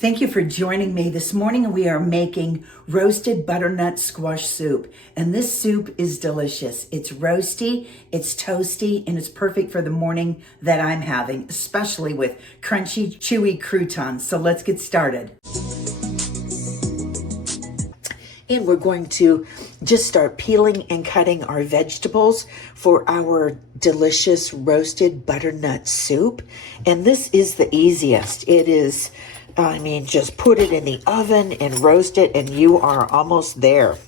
Thank you for joining me. This morning we are making roasted butternut squash soup. And this soup is delicious. It's roasty, it's toasty, and it's perfect for the morning that I'm having, especially with crunchy, chewy croutons. So let's get started. And we're going to just start peeling and cutting our vegetables for our delicious roasted butternut soup. And this is the easiest. It is, just put it in the oven and roast it and you are almost there.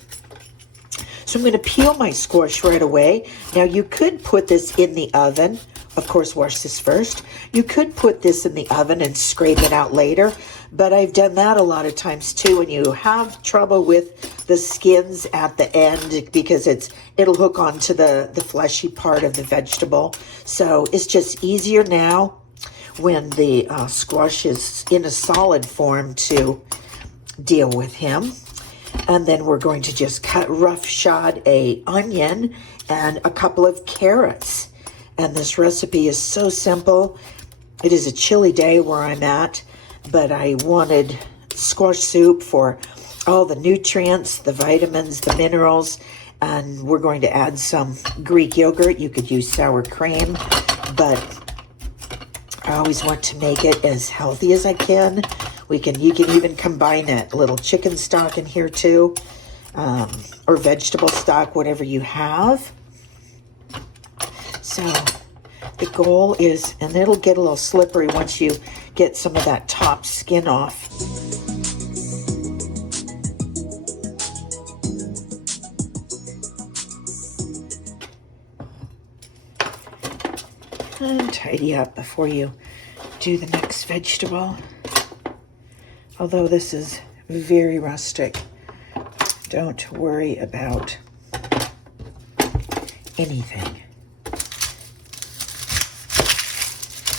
So I'm going to peel my squash right away. Now you could put this in the oven. Of course, wash this first. You could put this in the oven and scrape it out later, but I've done that a lot of times too, and you have trouble with the skins at the end because it'll hook onto the fleshy part of the vegetable. So it's just easier now when the squash is in a solid form to deal with him. And then we're going to just cut roughshod a onion and a couple of carrots. And this recipe is so simple. It is a chilly day where I'm at, but I wanted squash soup for all the nutrients, the vitamins, the minerals, and we're going to add some Greek yogurt. You could use sour cream, but I always want to make it as healthy as I can. You can even combine a little chicken stock in here too, or vegetable stock, whatever you have. So the goal is, and it'll get a little slippery once you get some of that top skin off. And tidy up before you do the next vegetable. Although this is very rustic, don't worry about anything.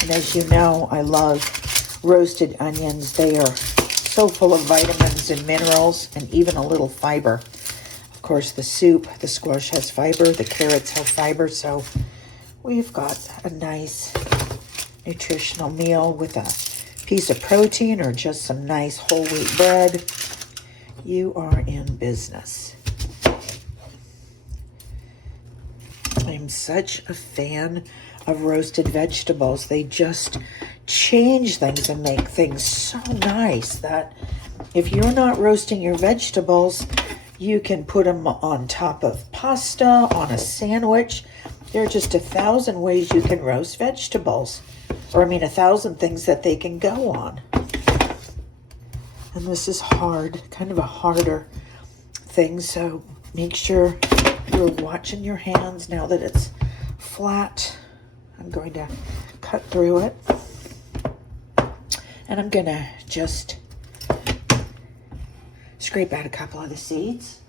And as you know, I love roasted onions. They are so full of vitamins and minerals and even a little fiber. Of course, the squash has fiber, the carrots have fiber, so we've got a nice nutritional meal with a piece of protein or just some nice whole wheat bread. You are in business. I'm such a fan of roasted vegetables. They just change things and make things so nice that if you're not roasting your vegetables, you can put them on top of pasta, on a sandwich. There are just 1,000 ways you can roast vegetables. Or 1,000 things that they can go on. And this is hard, kind of a harder thing, so make sure you're watching your hands now that it's flat. I'm going to cut through it. And I'm going to just scrape out a couple of the seeds.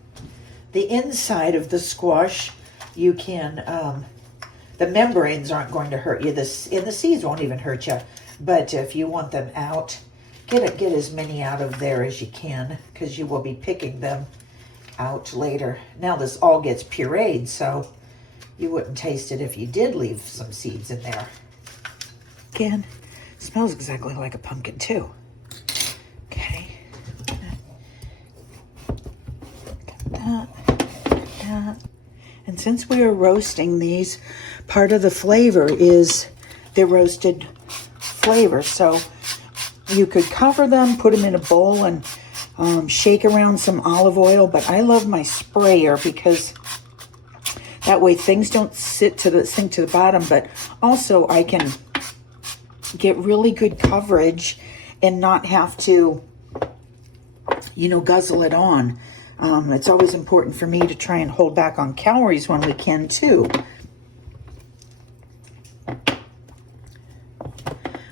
The inside of the squash, you can, the membranes aren't going to hurt you. And the seeds won't even hurt you. But if you want them out, get as many out of there as you can, because you will be picking them out later. Now this all gets pureed, so you wouldn't taste it if you did leave some seeds in there. Again, smells exactly like a pumpkin too. Okay. Got that. And since we are roasting these, part of the flavor is the roasted flavor. So you could cover them, put them in a bowl, and shake around some olive oil. But I love my sprayer because that way things don't sink to the bottom. But also I can get really good coverage and not have to, guzzle it on. It's always important for me to try and hold back on calories when we can too.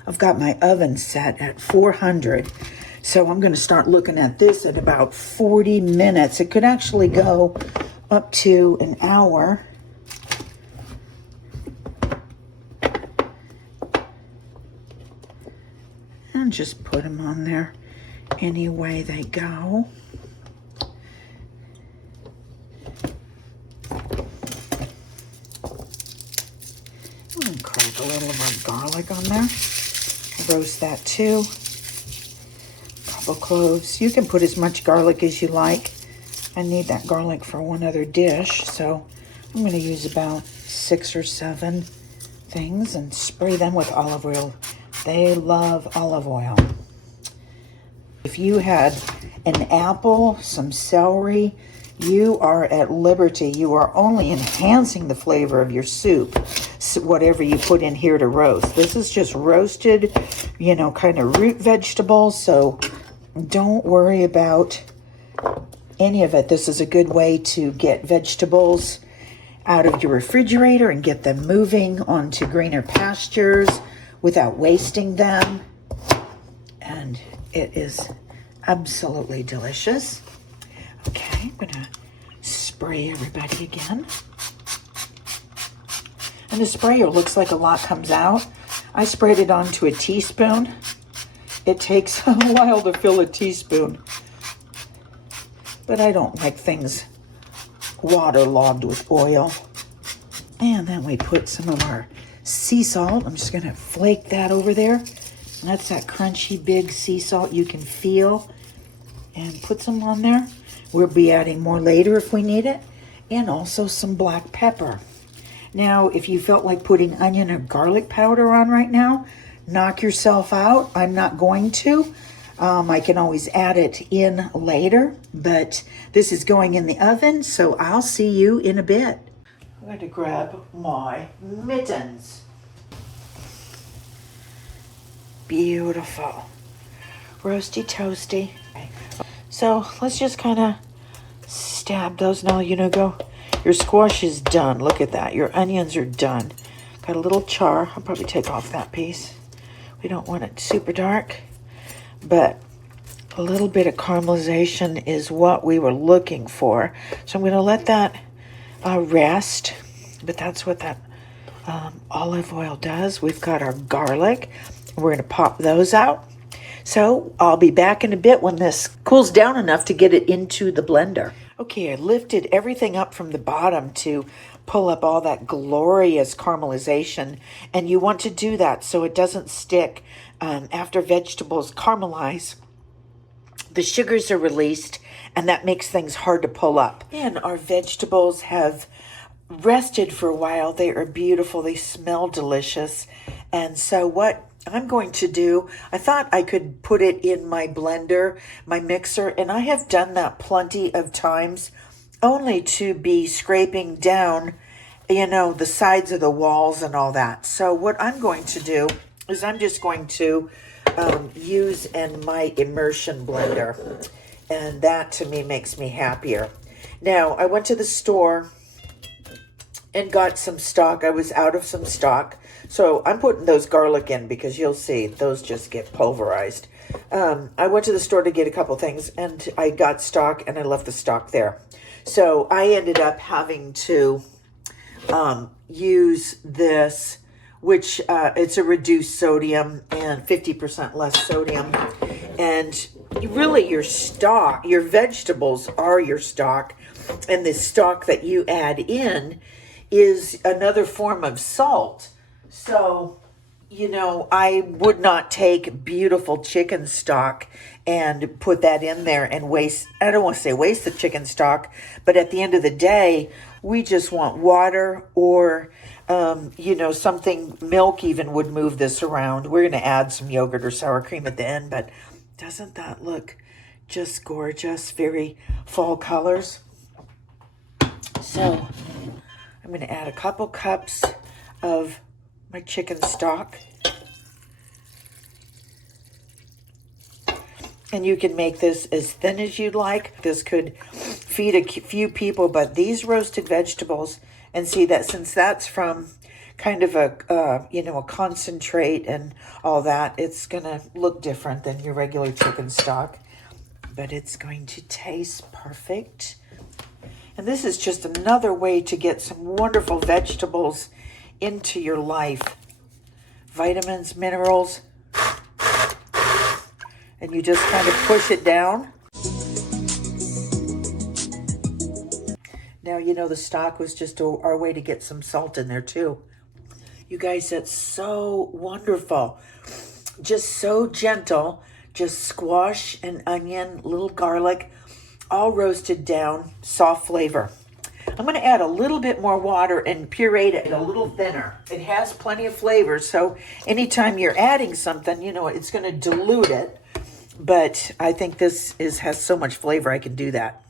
I've got my oven set at 400, so I'm going to start looking at this at about 40 minutes. It could actually go up to an hour. And just put them on there any way they go. And crack a little of our garlic on there. Roast that too. couple cloves. You can put as much garlic as you like. I need that garlic for one other dish, so I'm going to use about 6 or 7 things and spray them with olive oil. They love olive oil. If you had an apple, some celery, you are at liberty. You are only enhancing the flavor of your soup, whatever you put in here to roast. This is just roasted, you know, kind of root vegetables, so don't worry about any of it. This is a good way to get vegetables out of your refrigerator and get them moving onto greener pastures without wasting them. And it is absolutely delicious. Okay, I'm gonna spray everybody again. And the sprayer looks like a lot comes out. I sprayed it onto a teaspoon. It takes a while to fill a teaspoon, but I don't like things waterlogged with oil. And then we put some of our sea salt. I'm just gonna flake that over there. And that's that crunchy big sea salt you can feel. And put some on there. We'll be adding more later if we need it. And also some black pepper. Now, if you felt like putting onion or garlic powder on right now, knock yourself out. I'm not going to. I can always add it in later, but this is going in the oven, so I'll see you in a bit. I'm going to grab my mittens. Beautiful. Roasty toasty. So let's just kind of stab those now. You know, go. Your squash is done. Look at that. Your onions are done. Got a little char. I'll probably take off that piece. We don't want it super dark, but a little bit of caramelization is what we were looking for. So I'm going to let that rest, but that's what that olive oil does. We've got our garlic. We're going to pop those out. So I'll be back in a bit when this cools down enough to get it into the blender. Okay, I lifted everything up from the bottom to pull up all that glorious caramelization. And you want to do that so it doesn't stick. After vegetables caramelize, the sugars are released, and that makes things hard to pull up. And our vegetables have rested for a while. They are beautiful. They smell delicious. And so what I'm going to do, I thought I could put it in my blender, my mixer, and I have done that plenty of times, only to be scraping down, you know, the sides of the walls and all that. So what I'm going to do is I'm just going to use my immersion blender, and that to me makes me happier. Now, I went to the store and got some stock. I was out of some stock. So I'm putting those garlic in because you'll see those just get pulverized. I went to the store to get a couple things, and I got stock, and I left the stock there. So I ended up having to use this, which it's a reduced sodium and 50% less sodium. And really your stock, your vegetables are your stock, and the stock that you add in is another form of salt. So, you know, I would not take beautiful chicken stock and put that in there and waste, I don't want to say waste the chicken stock, but at the end of the day, we just want water or, you know, something, milk even would move this around. We're going to add some yogurt or sour cream at the end, but doesn't that look just gorgeous? Very fall colors. So I'm going to add a couple cups of my chicken stock. And you can make this as thin as you'd like. This could feed a few people, but these roasted vegetables, and see that since that's from kind of a, you know, a concentrate and all that, it's going to look different than your regular chicken stock, but it's going to taste perfect. And this is just another way to get some wonderful vegetables into your life. Vitamins, minerals, and you just kind of push it down. Now, you know, the stock was just our way to get some salt in there too. You guys, that's so wonderful. Just so gentle just squash and onion, little garlic, all roasted down, soft flavor. I'm going to add a little bit more water and puree it a little thinner. It has plenty of flavor, so anytime you're adding something, you know, it's going to dilute it. But I think this has so much flavor, I can do that.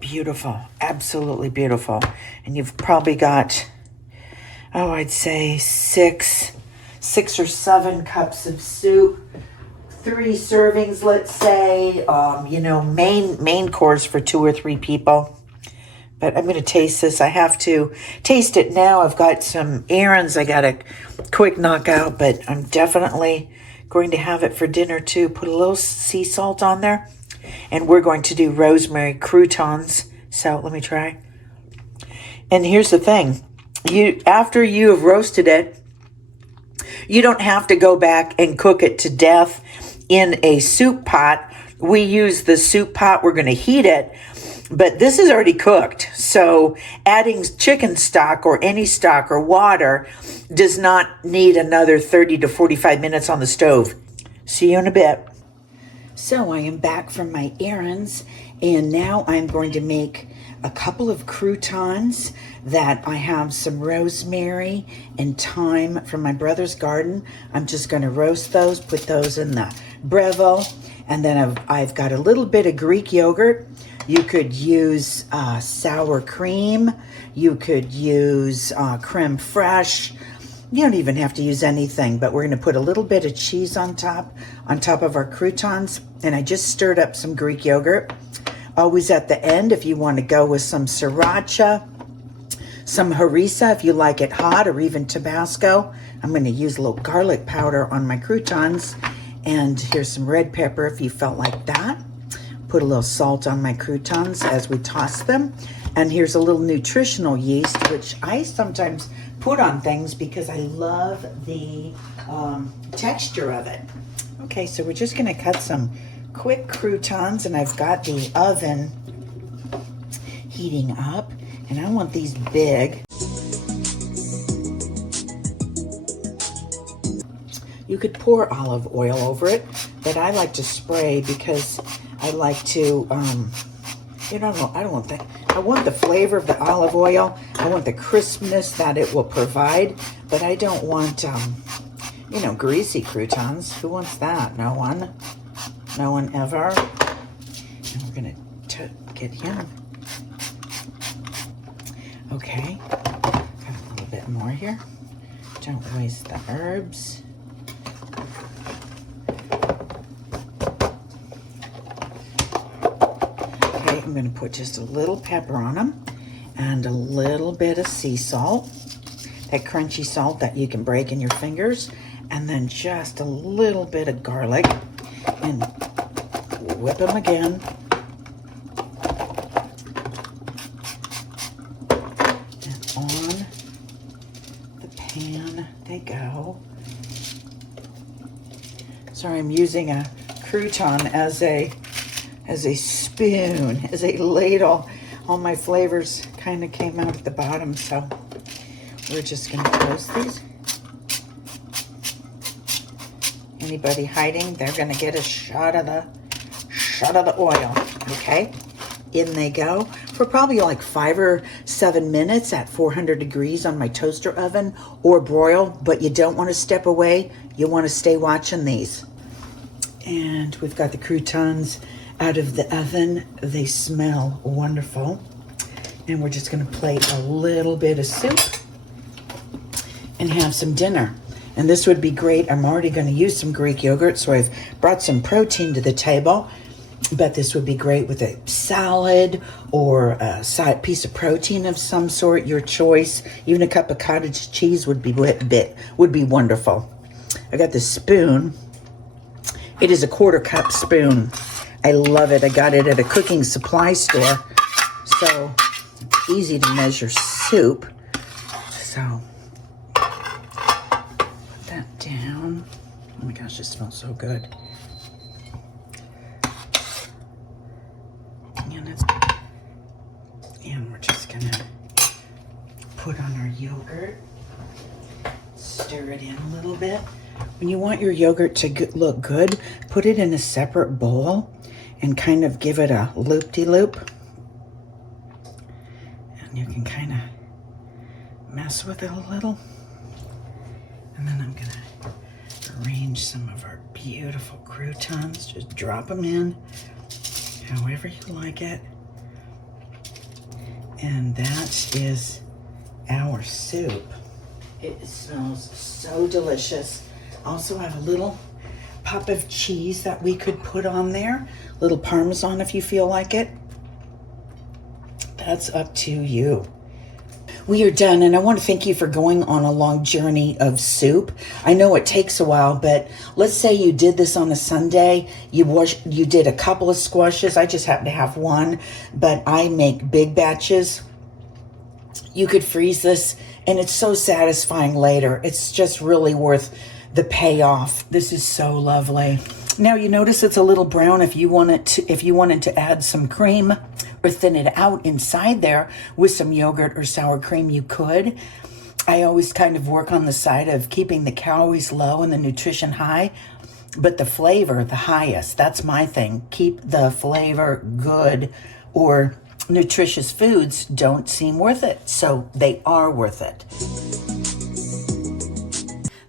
Beautiful, absolutely beautiful. And you've probably got, oh, I'd say six or seven cups of soup, 3 servings, let's say, you know, main course for 2 or 3 people. But I'm going to taste this. I have to taste it now. I've got some errands I got to quick knock out, but I'm definitely going to have it for dinner too. Put a little sea salt on there. And we're going to do rosemary croutons. So let me try. And here's the thing. After you have roasted it, you don't have to go back and cook it to death in a soup pot. We use the soup pot. We're going to heat it. But this is already cooked. So adding chicken stock or any stock or water does not need another 30 to 45 minutes on the stove. See you in a bit. So I am back from my errands, and now I'm going to make a couple of croutons that I have some rosemary and thyme from my brother's garden. I'm just going to roast those, put those in the Breville, and then I've got a little bit of Greek yogurt. You could use sour cream. You could use creme fraiche. You don't even have to use anything, but we're going to put a little bit of cheese on top of our croutons. And I just stirred up some Greek yogurt. Always at the end, if you want to go with some sriracha, some harissa if you like it hot, or even Tabasco. I'm going to use a little garlic powder on my croutons. And here's some red pepper if you felt like that. Put a little salt on my croutons as we toss them. And here's a little nutritional yeast, which I sometimes put on things because I love the texture of it. Okay, so we're just going to cut some quick croutons, and I've got the oven heating up, and I want these big. You could pour olive oil over it, but I like to spray because I like to, you know, I don't want that. I want the flavor of the olive oil. I want the crispness that it will provide, but I don't want, you know, greasy croutons. Who wants that? No one. No one ever. And we're going to get him. Okay. Got a little bit more here. Don't waste the herbs. I'm going to put just a little pepper on them and a little bit of sea salt, that crunchy salt that you can break in your fingers, and then just a little bit of garlic, and whip them again. And on the pan they go. Sorry, I'm using a crouton as a spoon, as a ladle. All my flavors kind of came out at the bottom, so we're just going to close these. Anybody hiding, they're going to get a shot of the oil. Okay, in they go for probably like 5 or 7 minutes at 400 degrees on my toaster oven, or broil, but you don't want to step away. You want to stay watching these. And we've got the croutons out of the oven. They smell wonderful. And we're just going to plate a little bit of soup and have some dinner. And this would be great. I'm already going to use some Greek yogurt, so I've brought some protein to the table. But this would be great with a salad or a side piece of protein of some sort, your choice. Even a cup of cottage cheese would be wonderful. I got this spoon. It is a 1/4 cup spoon. I love it. I got it at a cooking supply store. So easy to measure soup. So put that down. Oh my gosh, this smells so good. And we're just gonna put on our yolk yogurt. Stir it in a little bit. When you want your yogurt to look good, put it in a separate bowl and kind of give it a loop-de-loop. And you can kind of mess with it a little. And then I'm gonna arrange some of our beautiful croutons. Just drop them in however you like it. And that is our soup. It smells so delicious. Also have a little pop of cheese that we could put on there. Little Parmesan if you feel like it. That's up to you. We are done, and I want to thank you for going on a long journey of soup. I know it takes a while, but let's say you did this on a Sunday. You did a couple of squashes. I just happen to have one, but I make big batches. You could freeze this, and it's so satisfying later. It's just really worth the payoff. This is so lovely. Now you notice it's a little brown. If you wanted to add some cream or thin it out inside there with some yogurt or sour cream, you could. I always kind of work on the side of keeping the calories low and the nutrition high, but the flavor the highest. That's my thing. Keep the flavor good, or nutritious foods don't seem worth it. So they are worth it.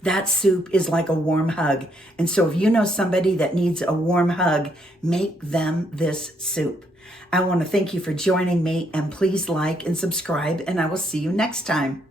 That soup is like a warm hug. And so if you know somebody that needs a warm hug, make them this soup. I want to thank you for joining me, and please like and subscribe, and I will see you next time.